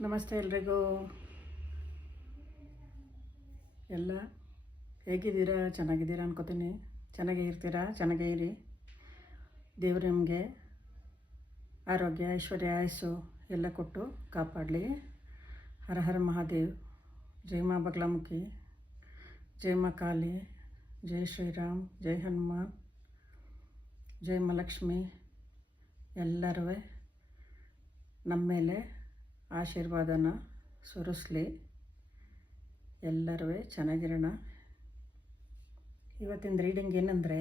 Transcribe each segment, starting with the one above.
ನಮಸ್ತೆ ಎಲ್ರಿಗೂ. ಎಲ್ಲ ಹೇಗಿದ್ದೀರಾ? ಚೆನ್ನಾಗಿದ್ದೀರಾ ಅನ್ಕೋತೀನಿ. ಚೆನ್ನಾಗೇ ಇರ್ತೀರಾ, ಚೆನ್ನಾಗೇ ಇರಿ. ದೇವರು ನಿಮಗೆ ಆರೋಗ್ಯ, ಐಶ್ವರ್ಯ, ಆಯಸ್ಸು ಎಲ್ಲ ಕೊಟ್ಟು ಕಾಪಾಡಲಿ. ಹರ ಹರ ಮಹಾದೇವ್. ಜೈ ಮಾ ಬಗ್ಲಾಮುಖಿ, ಜೈ ಮಾ ಕಾಳಿ, ಜೈ ಶ್ರೀರಾಮ್, ಜೈ ಹನುಮಾನ್, ಜೈ ಮಾ ಲಕ್ಷ್ಮಿ. ಎಲ್ಲರೂ ನಮ್ಮ ಮೇಲೆ ಆಶೀರ್ವಾದನ ಸುರಿಸ್ಲಿ. ಎಲ್ಲರೂ ಚೆನ್ನಾಗಿರೋಣ. ಇವತ್ತಿನ ರೀಡಿಂಗ್ ಏನಂದರೆ,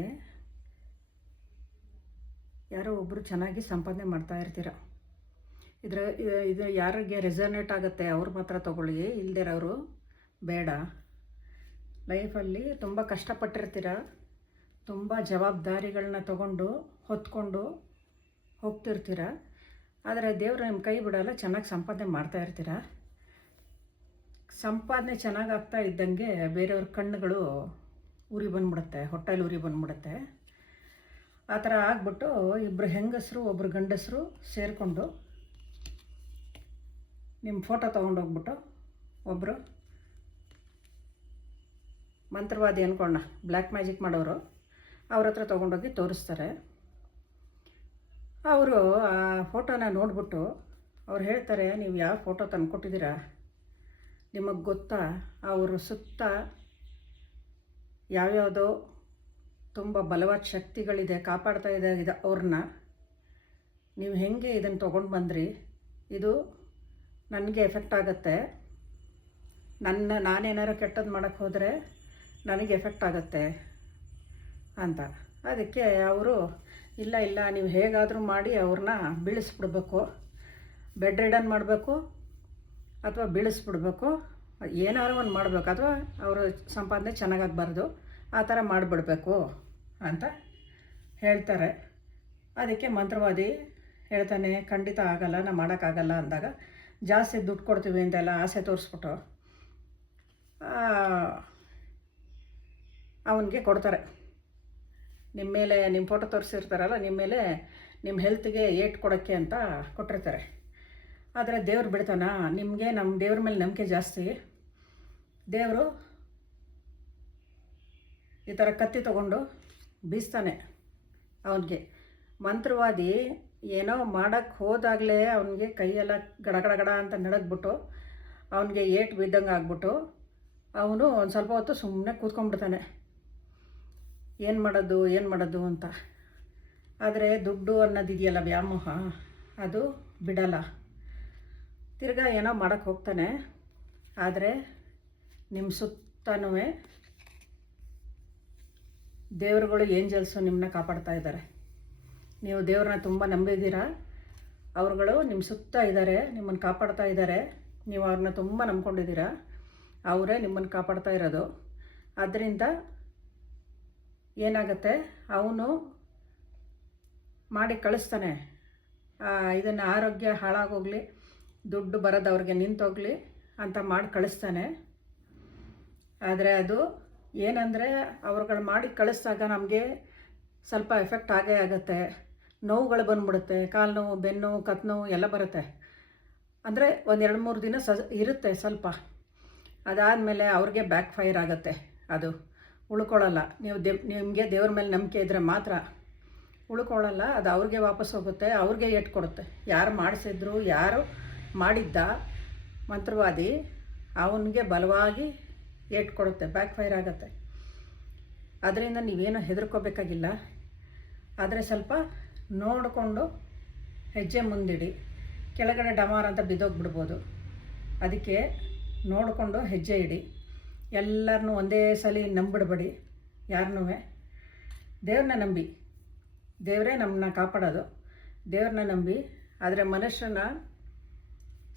ಯಾರೋ ಒಬ್ಬರು ಚೆನ್ನಾಗಿ ಸಂಪಾದನೆ ಮಾಡ್ತಾ ಇರ್ತೀರ. ಇದು ಯಾರಿಗೆ ರೆಸನೇಟ್ ಆಗುತ್ತೆ ಅವ್ರು ಮಾತ್ರ ತೊಗೊಳ್ಳಿ, ಇಲ್ದಿರೋರು ಬೇಡ. ಲೈಫಲ್ಲಿ ತುಂಬ ಕಷ್ಟಪಟ್ಟಿರ್ತೀರ, ತುಂಬ ಜವಾಬ್ದಾರಿಗಳನ್ನ ತಗೊಂಡು ಹೊತ್ಕೊಂಡು ಹೋಗ್ತಿರ್ತೀರ. ಆದರೆ ದೇವರು ನಿಮ್ಮ ಕೈ ಬಿಡಲ್ಲ, ಚೆನ್ನಾಗಿ ಸಂಪಾದನೆ ಮಾಡ್ತಾ ಇರ್ತೀರ. ಸಂಪಾದನೆ ಚೆನ್ನಾಗಿ ಆಗ್ತಾ ಇದ್ದಂಗೆ ಬೇರೆಯವ್ರ ಕಣ್ಣುಗಳು ಉರಿ ಬಂದ್ಬಿಡುತ್ತೆ, ಹೊಟ್ಟೆಲಿ ಉರಿ ಬಂದ್ಬಿಡುತ್ತೆ. ಆ ಥರ ಆಗ್ಬಿಟ್ಟು ಇಬ್ಬರು ಹೆಂಗಸರು ಒಬ್ಬರು ಗಂಡಸರು ಸೇರಿಕೊಂಡು ನಿಮ್ಮ ಫೋಟೋ ತೊಗೊಂಡೋಗ್ಬಿಟ್ಟು, ಒಬ್ಬರು ಮಂತ್ರವಾದಿ ಅಂದ್ಕೊಂಡ ಬ್ಲ್ಯಾಕ್ ಮ್ಯಾಜಿಕ್ ಮಾಡೋರು ಅವ್ರ ಹತ್ರ ತೊಗೊಂಡೋಗಿ ತೋರಿಸ್ತಾರೆ. ಅವರು ಆ ಫೋಟೋನ ನೋಡಿಬಿಟ್ಟು ಅವ್ರು ಹೇಳ್ತಾರೆ, ನೀವು ಯಾವ ಫೋಟೋ ತಂದುಕೊಟ್ಟಿದ್ದೀರಾ, ನಿಮಗೆ ಗೊತ್ತಾ ಅವರು ಸುತ್ತ ಯಾವ್ಯಾವುದೋ ತುಂಬ ಬಲವಾದ ಶಕ್ತಿಗಳಿದೆ, ಕಾಪಾಡ್ತಾ ಇದೆ ಅವ್ರನ್ನ. ನೀವು ಹೇಗೆ ಇದನ್ನು ತೊಗೊಂಡು ಬಂದ್ರಿ, ಇದು ನನಗೆ ಎಫೆಕ್ಟ್ ಆಗುತ್ತೆ, ನಾನೇನಾರು ಕೆಟ್ಟದ್ದು ಮಾಡೋಕ್ಕೆ ಹೋದರೆ ನನಗೆ ಎಫೆಕ್ಟ್ ಆಗುತ್ತೆ ಅಂತ. ಅದಕ್ಕೆ ಅವರು ಇಲ್ಲ ನೀವು ಹೇಗಾದರೂ ಮಾಡಿ ಅವ್ರನ್ನ ಬೀಳಿಸ್ಬಿಡ್ಬೇಕು, ಬೆಡ್ ರಿಡನ್ ಮಾಡಬೇಕು ಅಥವಾ ಬೀಳಿಸ್ಬಿಡ್ಬೇಕು, ಏನಾದ್ರು ಒಂದು ಮಾಡಬೇಕು, ಅಥವಾ ಅವರ ಸಂಪಾದನೆ ಚೆನ್ನಾಗಾಗಬಾರ್ದು, ಆ ಥರ ಮಾಡಿಬಿಡ್ಬೇಕು ಅಂತ ಹೇಳ್ತಾರೆ. ಅದಕ್ಕೆ ಮಂತ್ರವಾದಿ ಹೇಳ್ತಾನೆ, ಖಂಡಿತ ಆಗಲ್ಲ, ನಾವು ಮಾಡೋಕ್ಕಾಗಲ್ಲ ಅಂದಾಗ ಜಾಸ್ತಿ ದುಡ್ಡು ಕೊಡ್ತೀವಿ ಅಂತೆಲ್ಲ ಆಸೆ ತೋರಿಸ್ಬಿಟ್ಟು ಅವನಿಗೆ ಕೊಡ್ತಾರೆ. ನಿಮ್ಮ ಮೇಲೆ ನಿಮ್ಮ ಫೋಟೋ ತೋರಿಸಿರ್ತಾರಲ್ಲ, ನಿಮ್ಮ ಮೇಲೆ ನಿಮ್ಮ ಹೆಲ್ತ್ಗೆ ಏಟ್ ಕೊಡೋಕ್ಕೆ ಅಂತ ಕೊಟ್ಟಿರ್ತಾರೆ. ಆದರೆ ದೇವ್ರು ಬಿಡ್ತಾನ? ನಿಮಗೆ ನಮ್ಮ ದೇವ್ರ ಮೇಲೆ ನಂಬಿಕೆ ಜಾಸ್ತಿ. ದೇವರು ಈ ಥರ ಕತ್ತಿ ತೊಗೊಂಡು ಬೀಸ್ತಾನೆ ಅವನಿಗೆ. ಮಂತ್ರವಾದಿ ಏನೋ ಮಾಡೋಕ್ಕೆ ಹೋದಾಗಲೇ ಅವನಿಗೆ ಕೈಯೆಲ್ಲ ಗಡಗಡಗಡ ಅಂತ ನಡಗ್ಬಿಟ್ಟು ಅವನಿಗೆ ಏಟು ಬಿದ್ದಂಗೆ ಆಗ್ಬಿಟ್ಟು ಅವನು ಒಂದು ಸ್ವಲ್ಪ ಹೊತ್ತು ಸುಮ್ಮನೆ ಕೂತ್ಕೊಂಡ್ಬಿಡ್ತಾನೆ, ಏನು ಮಾಡೋದು ಅಂತ. ಆದರೆ ದುಡ್ಡು ಅನ್ನೋದಿದೆಯಲ್ಲ, ವ್ಯಾಮೋಹ, ಅದು ಬಿಡಲ್ಲ. ತಿರ್ಗಾ ಏನೋ ಮಾಡೋಕ್ಕೆ ಹೋಗ್ತಾನೆ. ಆದರೆ ನಿಮ್ಮ ಸುತ್ತನೂ ದೇವರುಗಳು, ಏಂಜಲ್ಸು ನಿಮ್ಮನ್ನ ಕಾಪಾಡ್ತಾ ಇದ್ದಾರೆ. ನೀವು ದೇವ್ರನ್ನ ತುಂಬ ನಂಬಿದ್ದೀರಾ, ಅವ್ರುಗಳು ನಿಮ್ಮ ಸುತ್ತ ಇದ್ದಾರೆ, ನಿಮ್ಮನ್ನು ಕಾಪಾಡ್ತಾ ಇದ್ದಾರೆ. ನೀವು ಅವ್ರನ್ನ ತುಂಬ ನಂಬ್ಕೊಂಡಿದ್ದೀರಾ, ಅವರೇ ನಿಮ್ಮನ್ನು ಕಾಪಾಡ್ತಾ ಇರೋದು. ಅದರಿಂದ ಏನಾಗುತ್ತೆ, ಅವನು ಮಾಡಿ ಕಳಿಸ್ತಾನೆ, ಇದನ್ನು ಆರೋಗ್ಯ ಹಾಳಾಗೋಗಲಿ, ದುಡ್ಡು ಬರೋದವ್ರಿಗೆ ನಿಂತೋಗಲಿ ಅಂತ ಮಾಡಿ ಕಳಿಸ್ತಾನೆ. ಆದರೆ ಅದು ಏನಂದರೆ, ಅವ್ರುಗಳು ಮಾಡಿ ಕಳಿಸ್ದಾಗ ನಮಗೆ ಸ್ವಲ್ಪ ಎಫೆಕ್ಟ್ ಆಗೇ ಆಗುತ್ತೆ. ನೋವುಗಳು ಬಂದ್ಬಿಡುತ್ತೆ, ಕಾಲು ನೋವು, ಬೆನ್ನು ನೋವು, ಕತ್ತು ನೋವು ಎಲ್ಲ ಬರುತ್ತೆ. ಅಂದರೆ ಒಂದು 2-3 ದಿನ ಇರುತ್ತೆ ಸ್ವಲ್ಪ. ಅದಾದಮೇಲೆ ಅವ್ರಿಗೆ ಬ್ಯಾಕ್ ಫೈರ್ ಆಗುತ್ತೆ, ಅದು ಉಳ್ಕೊಳ್ಳಲ್ಲ. ನಿಮಗೆ ದೇವ್ರ ಮೇಲೆ ನಂಬಿಕೆ ಇದ್ದರೆ ಮಾತ್ರ ಉಳ್ಕೊಳ್ಳಲ್ಲ, ಅದು ಅವ್ರಿಗೆ ವಾಪಸ್ ಹೋಗುತ್ತೆ, ಅವ್ರಿಗೆ ಏಟ್ ಕೊಡುತ್ತೆ. ಯಾರು ಮಾಡಿಸಿದ್ರು, ಯಾರು ಮಾಡಿದ್ದ ಮಂತ್ರವಾದಿ, ಅವನಿಗೆ ಬಲವಾಗಿ ಏಟ್ ಕೊಡುತ್ತೆ, ಬ್ಯಾಕ್ ಫೈರ್ ಆಗುತ್ತೆ. ಅದರಿಂದ ನೀವೇನು ಹೆದರ್ಕೋಬೇಕಾಗಿಲ್ಲ. ಆದರೆ ಸ್ವಲ್ಪ ನೋಡಿಕೊಂಡು ಹೆಜ್ಜೆ ಮುಂದಿಡಿ. ಕೆಳಗಡೆ ಡಮಾರ್ ಅಂತ ಬಿದ್ದೋಗ್ಬಿಡ್ಬೋದು. ಅದಕ್ಕೆ ನೋಡಿಕೊಂಡು ಹೆಜ್ಜೆ ಇಡಿ. ಎಲ್ಲರನ್ನೂ ಒಂದೇ ಸಲ ನಂಬಿಡ್ಬೇಡಿ, ಯಾರನ್ನೂ. ದೇವ್ರನ್ನ ನಂಬಿ, ದೇವರೇ ನಮ್ಮನ್ನ ಕಾಪಾಡೋದು. ದೇವ್ರನ್ನ ನಂಬಿ. ಆದರೆ ಮನುಷ್ಯನ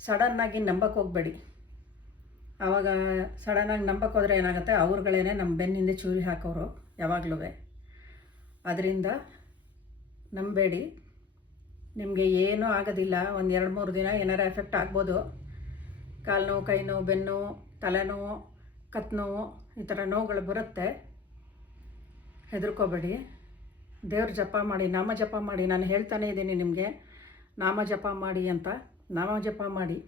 ಸಡನ್ನಾಗಿ ನಂಬಕ್ಕೆ ಹೋಗಬೇಡಿ. ಆವಾಗ ಸಡನ್ನಾಗಿ ನಂಬಕ್ಕೆ ಹೋದರೆ ಏನಾಗುತ್ತೆ, ಅವ್ರುಗಳೇನೆ ನಮ್ಮ ಬೆನ್ನಿಂದ ಚೂರಿ ಹಾಕೋರು ಯಾವಾಗಲೂ. ಅದರಿಂದ ನಂಬೇಡಿ, ನಿಮಗೆ ಏನೂ ಆಗೋದಿಲ್ಲ. ಒಂದು 2-3 ದಿನ ಏನಾರ ಎಫೆಕ್ಟ್ ಆಗ್ಬೋದು. ಕಾಲು ನೋವು, ಕೈ ನೋವು, ಬೆನ್ನು, ತಲೆನೋವು, ಕತ್ತು ನೋವು, ಈ ಥರ ನೋವುಗಳು ಬರುತ್ತೆ. ಹೆದರ್ಕೋಬೇಡಿ. ದೇವ್ರ ಜಪ ಮಾಡಿ, ನಾಮ ಜಪ ಮಾಡಿ. ನಾನು ಹೇಳ್ತಾನೇ ಇದ್ದೀನಿ ನಿಮಗೆ, ನಾಮ ಜಪ ಮಾಡಿ ಅಂತ. ನಾಮ ಜಪ ಮಾಡಿ.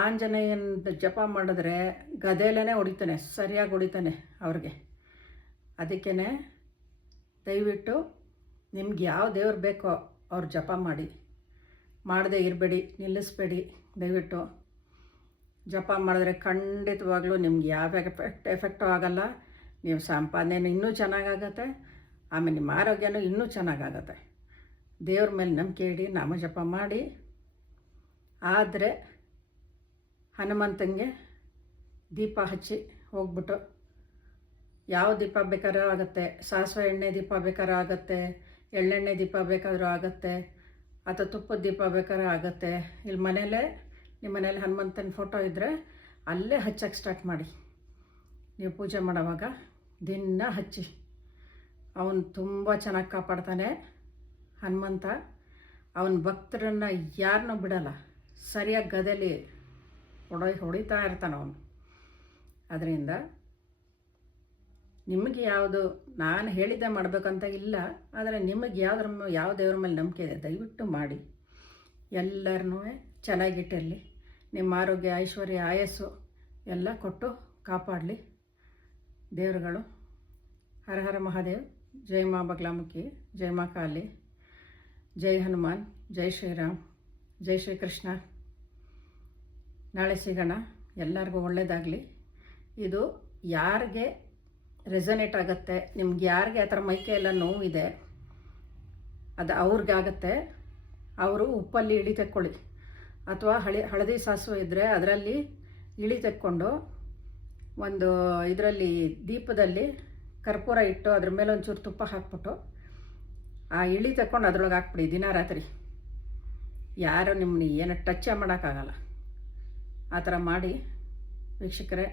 ಆಂಜನೇಯನ ಜಪ ಮಾಡಿದ್ರೆ ಗದೆಲೇ ಹೊಡಿತಾನೆ, ಸರಿಯಾಗಿ ಹೊಡಿತಾನೆ ಅವ್ರಿಗೆ. ಅದಕ್ಕೇ ದಯವಿಟ್ಟು ನಿಮ್ಗೆ ಯಾವ ದೇವ್ರು ಬೇಕೋ ಅವ್ರು ಜಪ ಮಾಡಿ, ಮಾಡದೇ ಇರಬೇಡಿ, ನಿಲ್ಲಿಸ್ಬೇಡಿ. ದಯವಿಟ್ಟು ಜಪ ಮಾಡಿದ್ರೆ ಖಂಡಿತವಾಗ್ಲೂ ನಿಮ್ಗೆ ಯಾವ ಎಫೆಕ್ಟು ಆಗಲ್ಲ. ನೀವು ಸಂಪಾದನೆಯೂ ಇನ್ನೂ ಚೆನ್ನಾಗಾಗತ್ತೆ, ಆಮೇಲೆ ನಿಮ್ಮ ಆರೋಗ್ಯನೂ ಇನ್ನೂ ಚೆನ್ನಾಗಾಗತ್ತೆ. ದೇವ್ರ ಮೇಲೆ ನಂಬಿಕೆ ಇಡಿ, ನಾಮ ಜಪ ಮಾಡಿ. ಆದರೆ ಹನುಮಂತನಿಗೆ ದೀಪ ಹಚ್ಚಿ ಹೋಗ್ಬಿಟ್ಟು, ಯಾವ ದೀಪ ಬೇಕಾದ್ರೂ ಆಗುತ್ತೆ, ಸಾಸಿವೆ ಎಣ್ಣೆ ದೀಪ ಬೇಕಾದ್ರೂ ಆಗುತ್ತೆ, ಎಳ್ಳೆಣ್ಣೆ ದೀಪ ಬೇಕಾದರೂ ಆಗುತ್ತೆ, ಅಥವಾ ತುಪ್ಪದ ದೀಪ ಬೇಕಾದ್ರೂ ಆಗುತ್ತೆ. ಇಲ್ಲಿ ಮನೇಲೇ ನಿಮ್ಮ ಮನೇಲಿ ಹನುಮಂತನ ಫೋಟೋ ಇದ್ದರೆ ಅಲ್ಲೇ ಹಚ್ಚಕ್ಕೆ ಸ್ಟಾರ್ಟ್ ಮಾಡಿ. ನೀವು ಪೂಜೆ ಮಾಡೋವಾಗ ದಿನ ಹಚ್ಚಿ. ಅವನು ತುಂಬ ಚೆನ್ನಾಗಿ ಕಾಪಾಡ್ತಾನೆ ಹನುಮಂತ. ಅವನ ಭಕ್ತರನ್ನು ಯಾರನ್ನೂ ಬಿಡಲ್ಲ, ಸರಿಯಾಗಿ ಗದೆಲಿ ಹೊಡಿತಾ ಇರ್ತಾನೆ ಅವನು. ಅದರಿಂದ ನಿಮಗೆ ಯಾವುದು ನಾನು ಹೇಳಿದ್ದೆ ಮಾಡಬೇಕಂತ ಇಲ್ಲ, ಆದರೆ ನಿಮಗೆ ಯಾವ ದೇವ್ರ ಮೇಲೆ ನಂಬಿಕೆ ಇದೆ ದಯವಿಟ್ಟು ಮಾಡಿ. ಎಲ್ಲರನ್ನೂ ಚೆನ್ನಾಗಿಟ್ಟಿರಲಿ, ನಿಮ್ಮ ಆರೋಗ್ಯ, ಐಶ್ವರ್ಯ, ಆಯಸ್ಸು ಎಲ್ಲ ಕೊಟ್ಟು ಕಾಪಾಡಲಿ ದೇವರುಗಳು. ಹರ ಹರ ಮಹಾದೇವ್. ಜೈ ಮಾ ಬಗ್ಲಾಮುಖಿ, ಜೈ ಮಾ ಕಾಳಿ, ಜೈ ಹನುಮಾನ್, ಜೈ ಶ್ರೀರಾಮ್, ಜೈ ಶ್ರೀಕೃಷ್ಣ. ನಾಳೆ ಸಿಗೋಣ. ಎಲ್ಲರಿಗೂ ಒಳ್ಳೆಯದಾಗಲಿ. ಇದು ಯಾರಿಗೆ ರೆಸನೇಟ್ ಆಗುತ್ತೆ, ನಿಮ್ಗೆ ಯಾರಿಗೆ ಆ ಥರ ಮೈಕೈ ಎಲ್ಲ ನೋವಿದೆ, ಅದು ಅವ್ರಿಗಾಗತ್ತೆ. ಅವರು ಉಪ್ಪಲ್ಲಿ ಇಳಿ ತೆಕ್ಕೊಳ್ಳಿ, ಅಥವಾ ಹಳದಿ ಸಾಸಿವೆ ಇದ್ದರೆ ಅದರಲ್ಲಿ ಇಳಿ ತೆಕ್ಕೊಂಡು ಒಂದು ಇದರಲ್ಲಿ ದೀಪದಲ್ಲಿ ಕರ್ಪೂರ ಇಟ್ಟು ಅದ್ರ ಮೇಲೆ ಒಂಚೂರು ತುಪ್ಪ ಹಾಕ್ಬಿಟ್ಟು ಆ ಇಳಿ ತಕ್ಕೊಂಡು ಅದ್ರೊಳಗೆ ಹಾಕ್ಬಿಡಿ ದಿನ ರಾತ್ರಿ. ಯಾರು ನಿಮ್ಮನ್ನ ಏನು ಟಚ್ಚೇ ಮಾಡೋಕ್ಕಾಗಲ್ಲ. ಆ ಥರ ಮಾಡಿ ವೀಕ್ಷಕರೇ.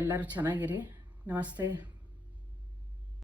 ಎಲ್ಲರೂ ಚೆನ್ನಾಗಿರಿ. ನಮಸ್ತೆ.